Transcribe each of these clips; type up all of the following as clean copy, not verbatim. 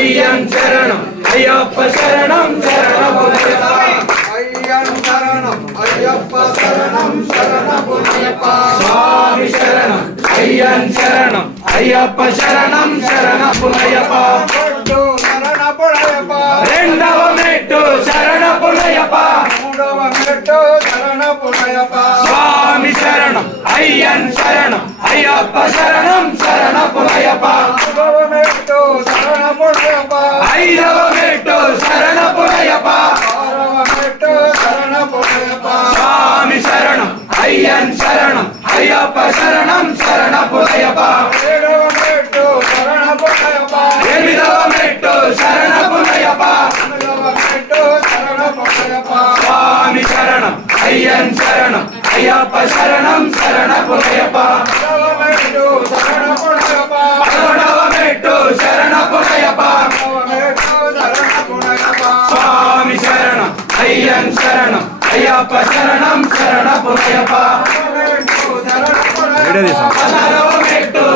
అయ్యన్ శరణం అయ్యప్ప శరణం శరణమయ్యప్ప అయ్యన్ శరణం అయ్యప్ప శరణం శరణమయ్యప్ప స్వామి శరణం అయ్యన్ శరణం అయ్యప్ప శరణం శరణమయ్యప్ప శరణమయ్యప్ప రెండవ మెట్టు శరణమయ్యప్ప మూడవ మెట్టు శరణమయ్యప్ప స్వామి శరణం అయ్యన్ శరణం అయ్యప్ప శరణం శరణమయ్యప్ప మూడవ మెట్టు శరణమయ్యప్ప ఐదవ మెట్టు శరణమయ్యప్ప ఆరవ మెట్టు శరణమయ్యప్ప స్వామి శరణం అయ్యన్ శరణం అయ్యప్ప శరణం శరణమయ్యప్ప ఏడవ మెట్టు శరణమయ్యప్ప ఎనిమిదవ మెట్టు శరణమయ్యప్ప ఎనిమిదవ మెట్టు శరణమయ్యప్ప స్వామి శరణం అయ్యన్ శరణం అయ్యప్ప శరణం శరణమయ్యప్ప పదవ మెట్టు శరణమయ్యప్ప పదకొండవ మెట్టు శరణమయ్యప్ప పదవ మెట్టు శరణమయ్యప్ప స్వామి శరణం అయ్యన్ శరణం అయ్యప్ప శరణం శరణమయ్యప్ప పదహారవ మెట్టు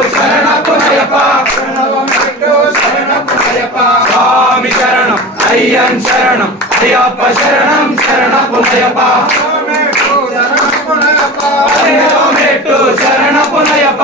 శరణమయ్యప్ప స్వామి శరణం అయ్యన్ శరణం అయ్యప్ప శరణం శరణమయ్యప్ప పదిహేడవ మెట్టు శరణమయ్యప్ప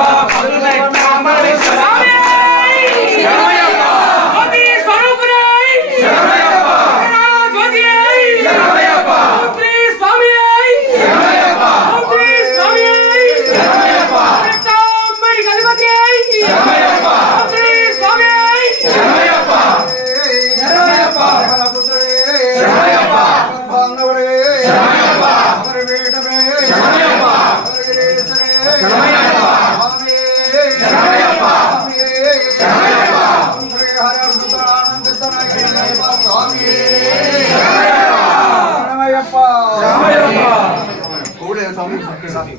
స్వామి